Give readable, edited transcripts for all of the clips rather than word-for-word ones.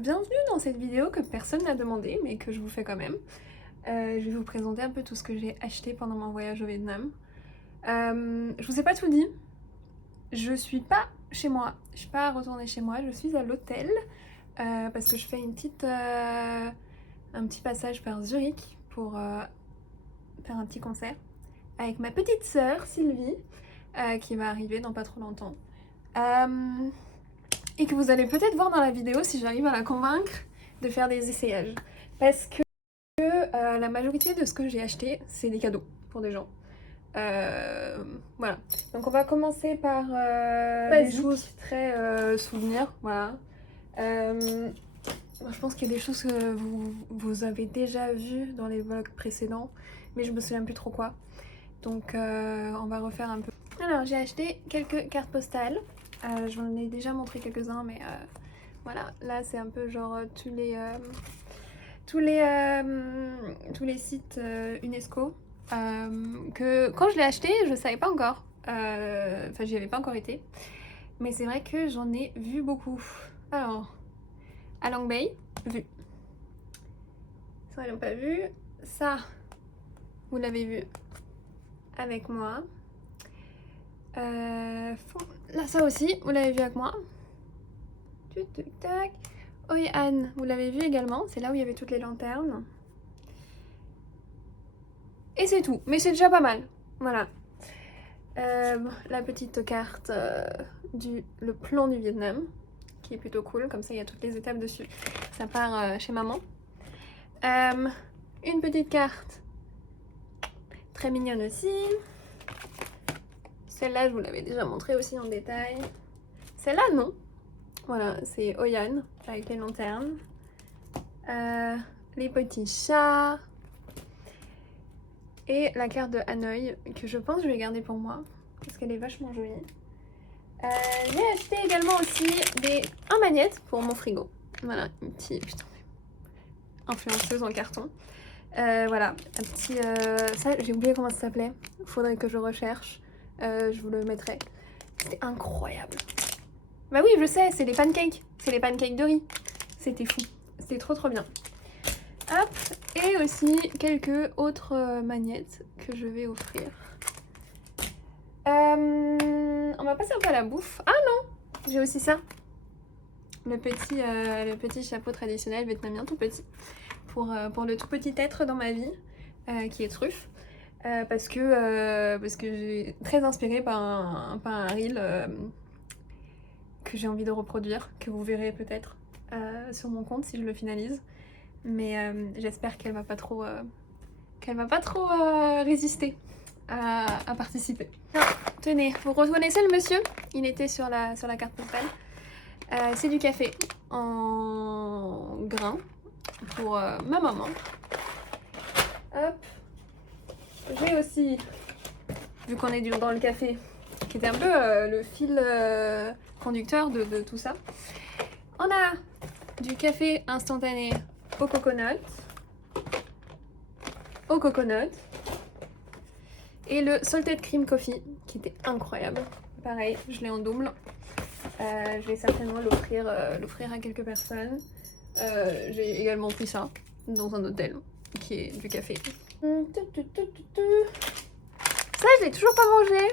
Bienvenue dans cette vidéo que personne n'a demandé mais que je vous fais quand même. Je vais vous présenter un peu tout ce que j'ai acheté pendant mon voyage au Vietnam. Je vous ai pas tout dit. Je suis pas chez moi, je suis pas retournée chez moi, je suis à l'hôtel parce que je fais un petit passage par Zurich pour faire un petit concert avec ma petite sœur Sylvie qui va arriver dans pas trop longtemps. Et que vous allez peut-être voir dans la vidéo si j'arrive à la convaincre de faire des essayages. Parce que la majorité de ce que j'ai acheté, c'est des cadeaux pour des gens. Voilà. Donc on va commencer par des choses très souvenirs. Voilà. Je pense qu'il y a des choses que vous avez déjà vues dans les vlogs précédents, mais je me souviens plus trop quoi. Donc on va refaire un peu. Alors j'ai acheté quelques cartes postales. Je vous en ai déjà montré quelques-uns, mais voilà, là c'est un peu genre tous les sites UNESCO que quand je l'ai acheté, je savais pas encore. Enfin, j'y avais pas encore été. Mais c'est vrai que j'en ai vu beaucoup. Alors, à Long Bay, vu. Ça, ils l'ont pas vu. Ça, vous l'avez vu avec moi. Là, ça aussi, vous l'avez vu avec moi. Tac. Hoi An, vous l'avez vu également. C'est là où il y avait toutes les lanternes. Et c'est tout. Mais c'est déjà pas mal. Voilà. La petite carte le plan du Vietnam, qui est plutôt cool. Comme ça, il y a toutes les étapes dessus. Ça part chez maman. Une petite carte très mignonne aussi. Celle-là, je vous l'avais déjà montrée aussi en détail. Celle-là, non. Voilà, c'est Hoi An avec les lanternes. Les petits chats. Et la carte de Hanoï, que je pense que je vais garder pour moi, parce qu'elle est vachement jolie. J'ai acheté également aussi un magnète pour mon frigo. Voilà, une petite... Putain, influenceuse en carton. Voilà, un petit... ça, j'ai oublié comment ça s'appelait. Faudrait que je recherche. Je vous le mettrai. C'était incroyable. Bah oui, je sais, c'est les pancakes. C'est les pancakes de riz. C'était fou. C'était trop bien. Hop, et aussi quelques autres magnettes que je vais offrir. On va passer un peu à la bouffe. Ah non, j'ai aussi ça. Le petit chapeau traditionnel vietnamien tout petit. Pour le tout petit être dans ma vie, qui est Truffe. Parce que j'ai très inspirée par un reel que j'ai envie de reproduire, que vous verrez peut-être sur mon compte si je le finalise. Mais j'espère qu'elle va pas trop, résister à participer. Ah, tenez, vous reconnaissez le monsieur? Il était sur la carte postale. C'est du café en grains pour ma maman. Hop. J'ai aussi, vu qu'on est dans le café, qui était un peu le fil conducteur de tout ça, on a du café instantané au coconut, et le salted cream coffee qui était incroyable. Pareil, je l'ai en double. Je vais certainement l'offrir à quelques personnes. J'ai également pris ça dans un hôtel qui est du café. Ça, je l'ai toujours pas mangé.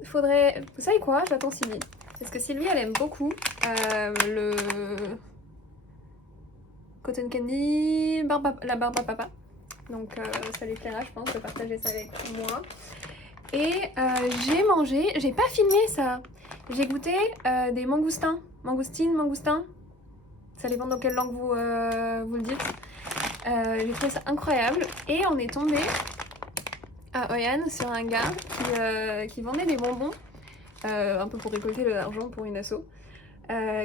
Il faudrait... Vous savez quoi? J'attends Sylvie. Parce que Sylvie, elle aime beaucoup le cotton candy, la barbe à papa. Donc ça lui plaira, je pense, de partager ça avec moi. Et j'ai mangé... J'ai pas filmé ça. J'ai goûté des mangoustins. Mangoustins. Ça dépend dans quelle langue vous le dites. J'ai trouvé ça incroyable. Et on est tombé à Hoi An sur un gars qui vendait des bonbons, un peu pour récolter de l'argent pour une asso,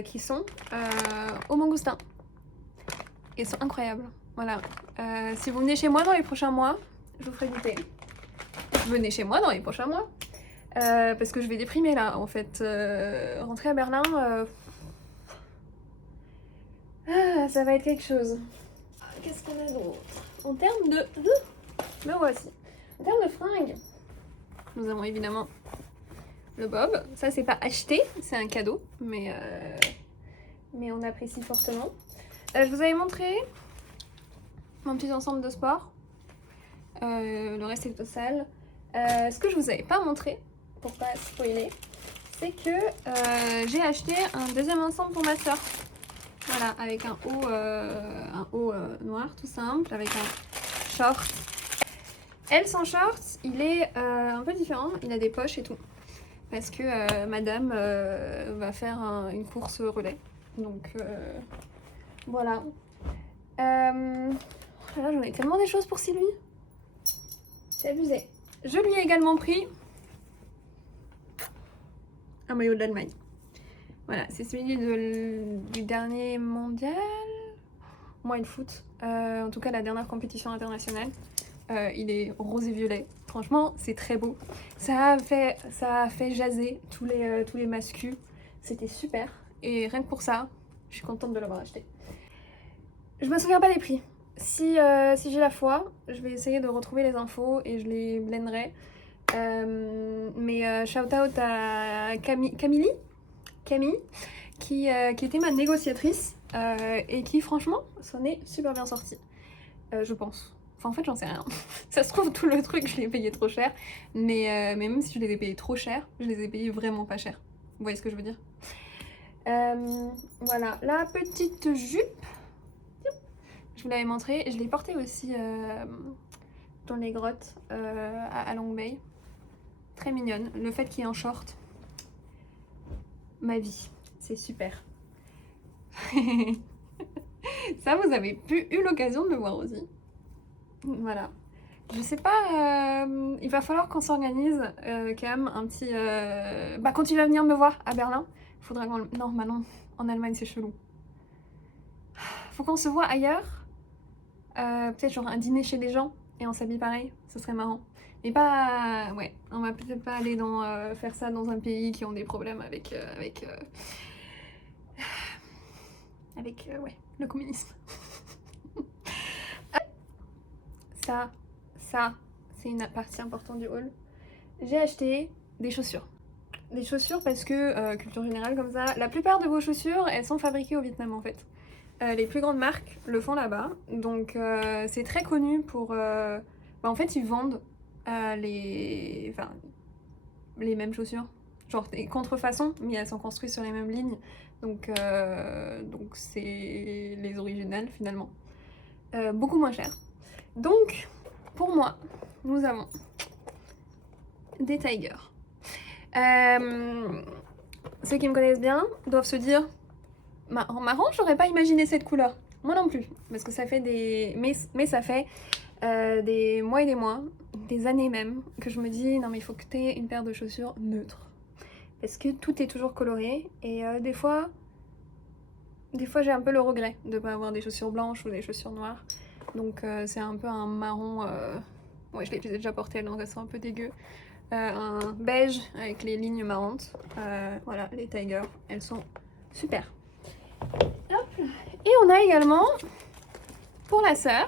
qui sont aux mangoustins. Ils sont incroyables. Voilà. Si vous venez chez moi dans les prochains mois, je vous ferai goûter. Venez chez moi dans les prochains mois. Parce que je vais déprimer là, en fait. Rentrer à Berlin, ça va être quelque chose. Qu'est-ce qu'on a d'autre? En termes de... Me voici. En termes de fringues, nous avons évidemment le bob. Ça, c'est pas acheté, c'est un cadeau. Mais mais on apprécie fortement. Je vous avais montré mon petit ensemble de sport. Le reste est plutôt sale. Ce que je vous avais pas montré, pour pas spoiler, c'est que j'ai acheté un deuxième ensemble pour ma soeur. Voilà, avec un haut noir tout simple, avec un short. Elle, son short, il est un peu différent, il a des poches et tout. Parce que madame va faire une course relais. Donc voilà. Oh là, j'en ai tellement des choses pour Sylvie. C'est abusé. Je lui ai également pris un maillot de l'Allemagne. Voilà, c'est celui du dernier mondial. Moi, le foot. En tout cas, la dernière compétition internationale. Il est rose et violet. Franchement, c'est très beau. Ça a fait jaser tous les mascus. C'était super. Et rien que pour ça, je suis contente de l'avoir acheté. Je me souviens pas des prix. Si j'ai la foi, je vais essayer de retrouver les infos et je les blenderai. Mais shout out à Camille, qui était ma négociatrice et qui franchement s'en est super bien sortie. Je pense. Enfin en fait j'en sais rien. Ça se trouve tout le truc je l'ai payé trop cher. Mais même si je les ai payés trop cher, je les ai payés vraiment pas cher. Vous voyez ce que je veux dire? Voilà, la petite jupe. Je vous l'avais montré, je l'ai portée aussi dans les grottes à Long Bay. Très mignonne. Le fait qu'il y ait un short, ma vie, c'est super. Ça, vous avez eu l'occasion de le voir aussi. Voilà. Je sais pas, il va falloir qu'on s'organise quand même un petit... Bah quand tu vas venir me voir à Berlin, faudra qu'on... Non, bah non, en Allemagne c'est chelou. Faut qu'on se voit ailleurs. Peut-être genre un dîner chez des gens et on s'habille pareil, ce serait marrant. Mais pas... Ouais, on va peut-être pas aller faire ça dans un pays qui ont des problèmes avec ouais, le communisme. Ça, c'est une partie importante du haul. J'ai acheté des chaussures. Des chaussures parce que, culture générale comme ça, la plupart de vos chaussures, elles sont fabriquées au Vietnam en fait. Les plus grandes marques le font là-bas, donc c'est très connu pour... Bah, en fait, ils vendent les mêmes chaussures. Genre des contrefaçons, mais elles sont construites sur les mêmes lignes. Donc c'est les originales finalement. Beaucoup moins cher. Donc, pour moi, nous avons des Tigers. Ceux qui me connaissent bien doivent se dire marrant, j'aurais pas imaginé cette couleur. Moi non plus, parce que ça fait des... Mais ça fait des mois et des mois, des années même, que je me dis non mais il faut que tu aies une paire de chaussures neutres. Parce que tout est toujours coloré et des fois j'ai un peu le regret de pas avoir des chaussures blanches ou des chaussures noires. Donc c'est un peu un marron... Ouais, je l'ai déjà porté, donc elles sont un peu dégueu. Un beige avec les lignes marrantes. Voilà, les Tigers, elles sont super. Hop. Et on a également, pour la sœur,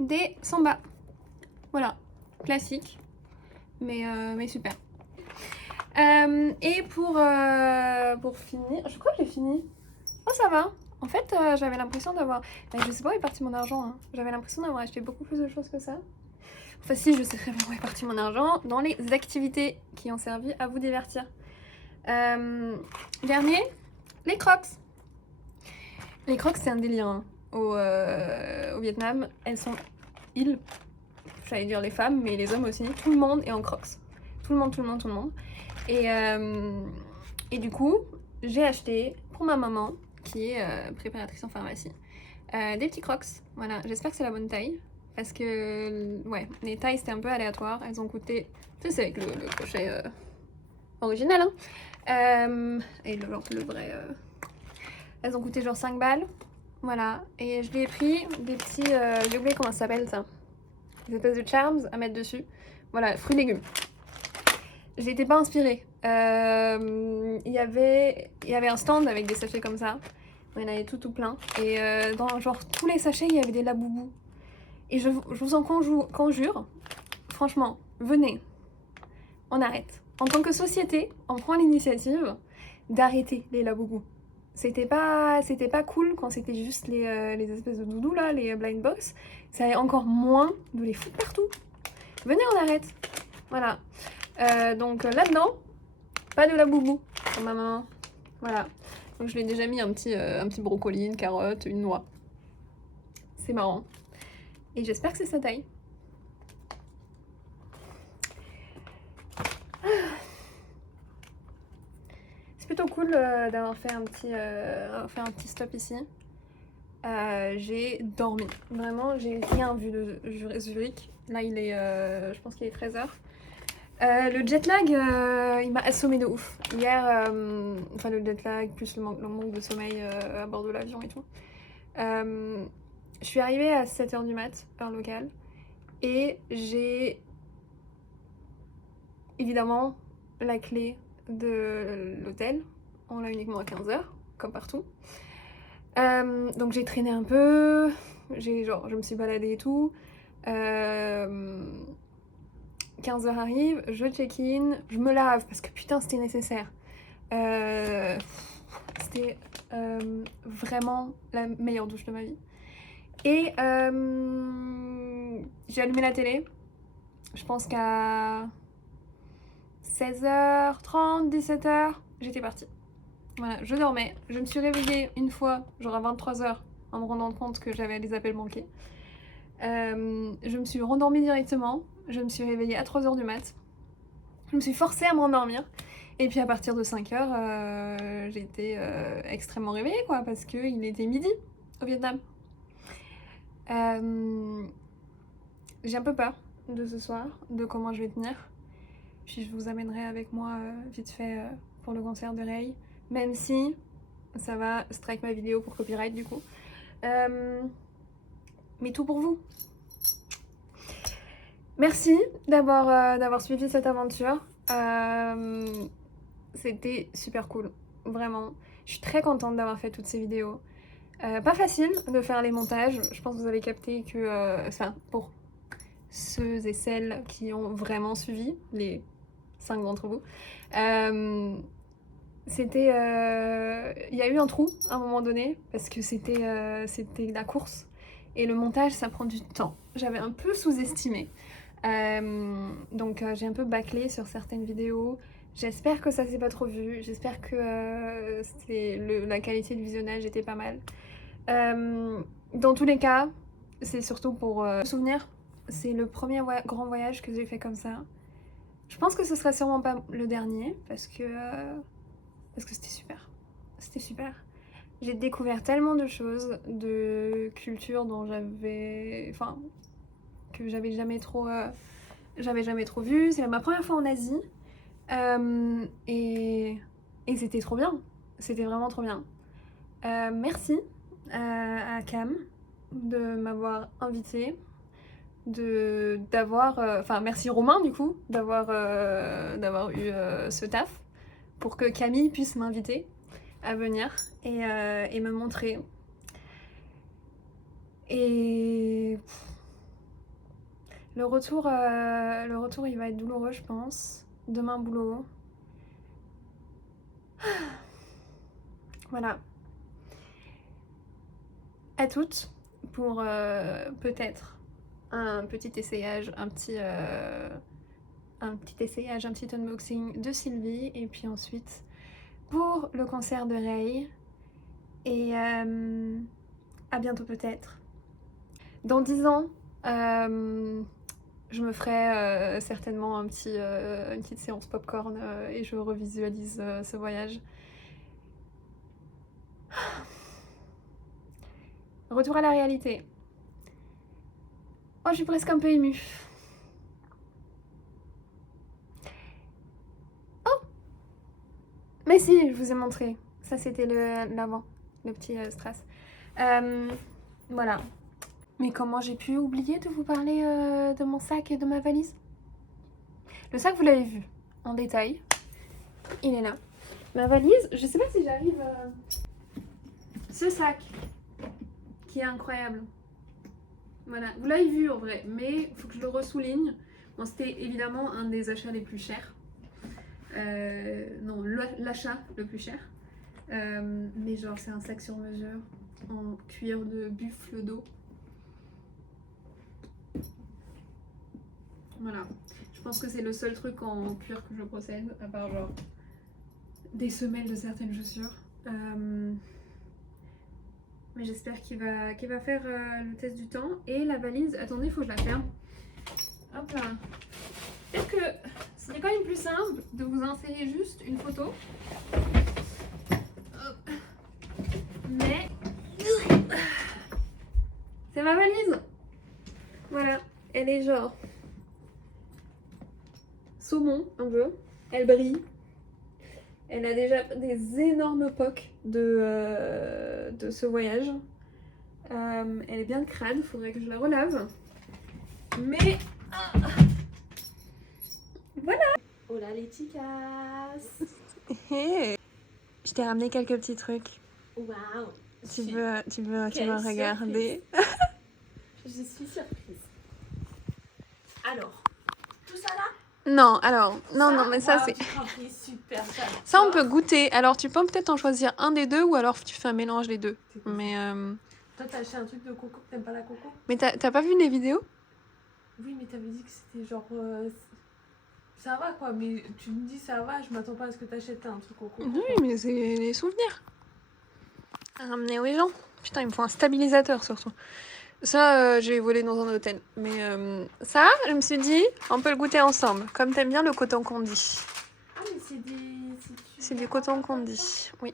des Samba. Voilà, classique, mais super. Et pour finir, je crois que j'ai fini. Oh, ça va. En fait, j'avais l'impression d'avoir... je sais pas où est parti mon argent. Hein. J'avais l'impression d'avoir acheté beaucoup plus de choses que ça. Enfin si, je sais très bien où est parti mon argent. Dans les activités qui ont servi à vous divertir. Dernier, les Crocs. Les Crocs, c'est un délire hein. Au Vietnam. J'allais dire les femmes, mais les hommes aussi. Tout le monde est en Crocs. Tout le monde. Et du coup, j'ai acheté pour ma maman, qui est préparatrice en pharmacie, des petits Crocs. Voilà, j'espère que c'est la bonne taille. Parce que, ouais, les tailles c'était un peu aléatoire. Elles ont coûté, tu sais, avec le crochet original, hein. Et le vrai. Elles ont coûté genre 5 balles. Voilà, et je lui ai pris des petits. J'ai oublié comment ça s'appelle ça. Des espèces de charms à mettre dessus. Voilà, fruits et légumes. J'étais pas inspirée. Il y avait un stand avec des sachets comme ça. Il y en avait tout plein. Et dans genre tous les sachets, il y avait des laboubous. Et je vous en conjure, franchement, venez, on arrête. En tant que société, on prend l'initiative d'arrêter les laboubous. c'était pas cool quand c'était juste les espèces de doudous là, les blind box. Ça allait encore moins de les foutre partout. Venez, on arrête. Voilà. Donc là-dedans, pas de la boubou pour ma maman. Voilà. Donc je lui ai déjà mis un petit brocoli, une carotte, une noix. C'est marrant. Et j'espère que c'est sa taille. C'est plutôt cool d'avoir fait un petit stop ici. J'ai dormi. Vraiment, j'ai rien vu de Zurich. Là, il est, je pense qu'il est 13h. Le jet lag, il m'a assommé de ouf. Hier, enfin le jet lag, plus le manque de sommeil à bord de l'avion et tout. Je suis arrivée à 7h du mat, heure locale. Et j'ai évidemment la clé de l'hôtel. On l'a uniquement à 15h, comme partout. Donc j'ai traîné un peu, je me suis baladée et tout. 15h arrive, je check-in, je me lave parce que putain c'était nécessaire. C'était vraiment la meilleure douche de ma vie. Et j'ai allumé la télé. Je pense qu'à 16h30, 17h, j'étais partie. Voilà, je dormais. Je me suis réveillée une fois, genre à 23h, en me rendant compte que j'avais les appels manqués. Je me suis rendormie directement. Je me suis réveillée à 3h du mat. Je me suis forcée à m'endormir. Et puis à partir de 5h, j'étais extrêmement réveillée, quoi, parce qu'il était midi au Vietnam. J'ai un peu peur de ce soir, de comment je vais tenir. Puis je vous amènerai avec moi vite fait pour le concert de Ray. Même si ça va strike ma vidéo pour copyright du coup. Mais tout pour vous. Merci d'avoir suivi cette aventure. C'était super cool, vraiment. Je suis très contente d'avoir fait toutes ces vidéos. Pas facile de faire les montages. Je pense que vous avez capté que... Enfin, pour ceux et celles qui ont vraiment suivi, les 5 d'entre vous, c'était... Il y a eu un trou à un moment donné, parce que c'était la course. Et le montage, ça prend du temps. J'avais un peu sous-estimé. Donc j'ai un peu bâclé sur certaines vidéos. J'espère que ça s'est pas trop vu. J'espère que la qualité de visionnage était pas mal. Dans tous les cas, c'est surtout pour me souvenir. C'est le premier grand voyage que j'ai fait comme ça. Je pense que ce sera sûrement pas le dernier parce que c'était super. C'était super. J'ai découvert tellement de choses, de cultures dont que j'avais jamais trop vu. C'est ma première fois en Asie et c'était trop bien. C'était vraiment trop bien. Merci à Cam de m'avoir invitée, merci Romain du coup d'avoir eu ce taf pour que Camille puisse m'inviter à venir et me montrer. Et le retour il va être douloureux je pense. Demain boulot. Voilà. À toutes pour peut-être un petit essayage, un petit unboxing de Sylvie et puis ensuite pour le concert de Ray et à bientôt peut-être. Dans 10 ans, je me ferai certainement une petite séance popcorn et je revisualise ce voyage. Retour à la réalité. Oh, je suis presque un peu émue. Oh! Mais si, je vous ai montré. Ça, c'était l'avant, le petit strass. Voilà. Mais comment j'ai pu oublier de vous parler de mon sac et de ma valise? Le sac, vous l'avez vu en détail. Il est là. Ma valise, je sais pas si j'arrive... Ce sac, qui est incroyable. Voilà, vous l'avez vu en vrai, mais il faut que je le ressouligne. Bon, c'était évidemment un des achats les plus chers. Non, l'achat le plus cher. Mais genre c'est un sac sur mesure en cuir de buffle d'eau. Voilà, je pense que c'est le seul truc en cuir que je possède, à part genre des semelles de certaines chaussures. Mais j'espère qu'il va faire le test du temps. Et la valise, attendez, il faut que je la ferme. Hop là. Peut-être que c'est quand même plus simple de vous insérer juste une photo. Hop. Mais c'est ma valise. Voilà, elle est genre saumon un peu. Elle brille. Elle a déjà des énormes pocs de ce voyage. Elle est bien crade, faudrait que je la relave. Mais voilà. Hola les chicas. Hey. Je t'ai ramené quelques petits trucs. Waouh. Tu veux regarder. Je suis surprise. Alors, tout ça là? Non, alors, non, mais ça c'est... Super. Ça on peut goûter. Alors tu peux peut-être en choisir un des deux ou alors tu fais un mélange des deux. Mais toi t'as acheté un truc de coco, t'aimes pas la coco? Mais t'as pas vu les vidéos? Oui, mais t'avais dit que c'était genre... ça va quoi, mais tu me dis ça va, je m'attends pas à ce que t'achètes un truc au coco. Oui, mais c'est les souvenirs. À ramener aux gens. Putain, il me faut un stabilisateur surtout. Ça, je vais voler dans un hôtel. Mais ça, je me suis dit, on peut le goûter ensemble. Comme t'aimes bien le coton condi. Ah, mais c'est des... C'est du coton condi, oui.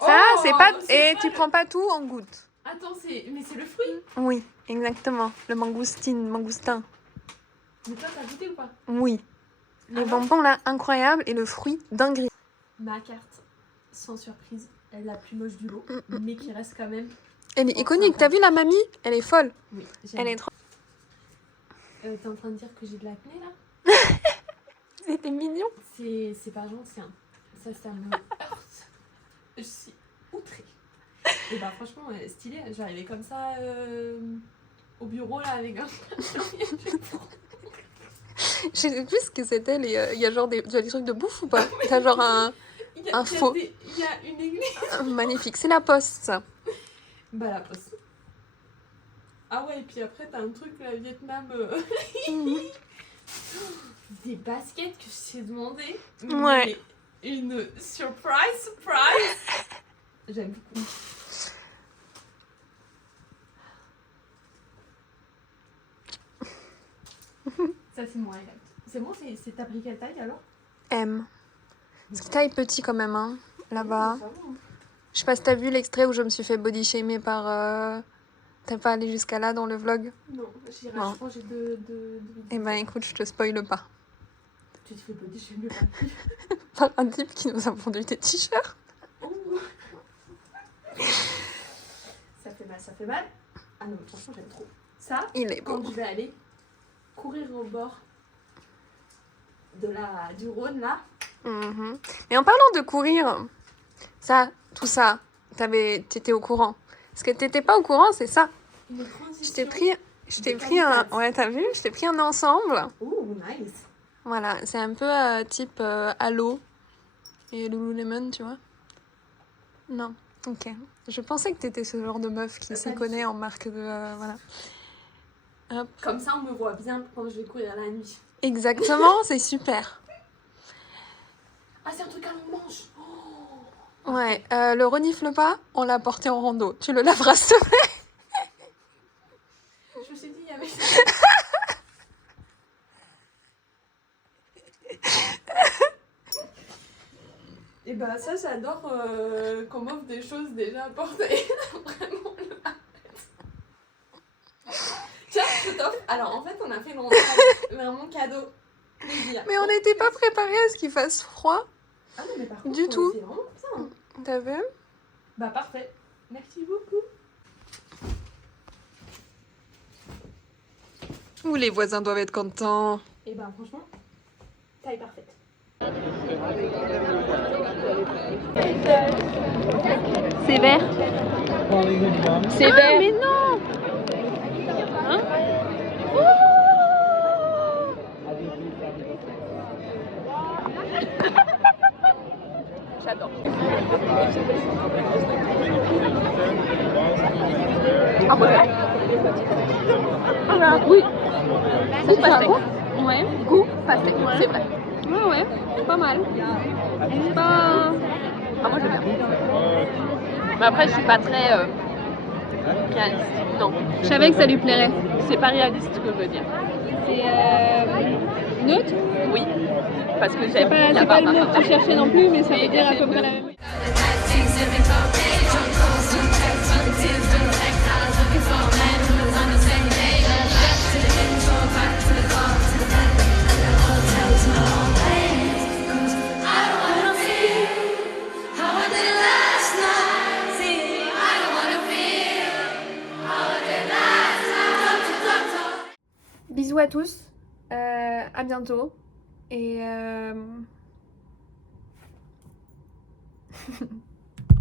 Oh, ça, c'est pas... c'est Et pas tu le... prends pas tout en gouttes. Attends, mais c'est le fruit? Oui, exactement. Le mangoustin. Mais toi, t'as goûté ou pas? Oui. Les bonbons là, incroyables. Et le fruit dingue. Ma carte, sans surprise, elle est la plus moche du lot, mais qui reste quand même... Elle est iconique. T'as vu la mamie? Elle est folle. Oui, elle est trop... t'es en train de dire que j'ai de l'acné là? C'était mignon. C'est pas gentil, hein. Ça me heurte. Je suis outrée. Et bah franchement, stylé. J'arrivais comme ça au bureau là avec un... Je sais plus ce que c'était. Il y a genre tu as des trucs de bouffe ou pas? T'as genre un faux. Il y a une église. Magnifique. C'est la poste, ça. Bah la poste. Ah ouais, et puis après t'as un truc là, Vietnam. Des baskets que je t'ai demandé. Ouais. Une surprise. J'aime beaucoup. Ça c'est moi. C'est bon, c'est t'as pris quelle taille alors? M. C'est taille petit quand même, hein, là-bas. Je sais pas si t'as vu l'extrait où je me suis fait body shamer par... T'as pas allé jusqu'à là dans le vlog? Non, j'irai. Je pense que j'ai deux vidéos. Eh ben écoute, je te spoile pas. Tu te fais body shamer Par un type qui nous a vendu des t-shirts. Ça fait mal. Ah non, franchement, j'aime trop. Ça, il est beau. Quand je vais aller courir au bord du Rhône, là. Et en parlant de courir, tout ça, t'étais au courant. Ce que t'étais pas au courant, c'est ça. Je t'ai pris un... Ouais, t'as vu? Je t'ai pris un ensemble. Ouh, nice. Voilà, c'est un peu type Halo et Lululemon, tu vois. Non, ok. Je pensais que t'étais ce genre de meuf qui s'y connaît en marque de... voilà. Hop. Comme ça, on me voit bien quand je vais courir la nuit. Exactement, c'est super. Ah, c'est un truc à long manche. Oh. Ouais, le renifle pas, on l'a porté en rando. Tu le laveras, s'il te plaît. Je me suis dit, il y avait... Et bah ça, j'adore qu'on m'offre des choses déjà à porter. Vraiment le tiens, je t'offre. Alors en fait, on a fait vraiment cadeau. Plaisir. Mais on n'était pas préparés à ce qu'il fasse froid. Ah non, mais par contre, du tout. C'est vraiment ça. Hein. T'as vu? Bah parfait. Merci beaucoup. Ouh, les voisins doivent être contents. Et bah franchement, taille parfaite. C'est vert. C'est vert. Mais non. Hein? J'adore. Ah ouais. Ah oui. Goût pastèque. Ouais. Goût pastèque, c'est vrai. Ouais, pas mal. Pas... Ah moi j'aime bien. Mais après, je suis pas très réaliste. Non. Je savais que ça lui plairait. C'est pas réaliste ce que je veux dire. C'est neutre. Oui. Parce que j'aime pas. C'est pas le mot que tu cherchais non plus, mais ça veut dire à peu près la même. Bisous à tous, à bientôt et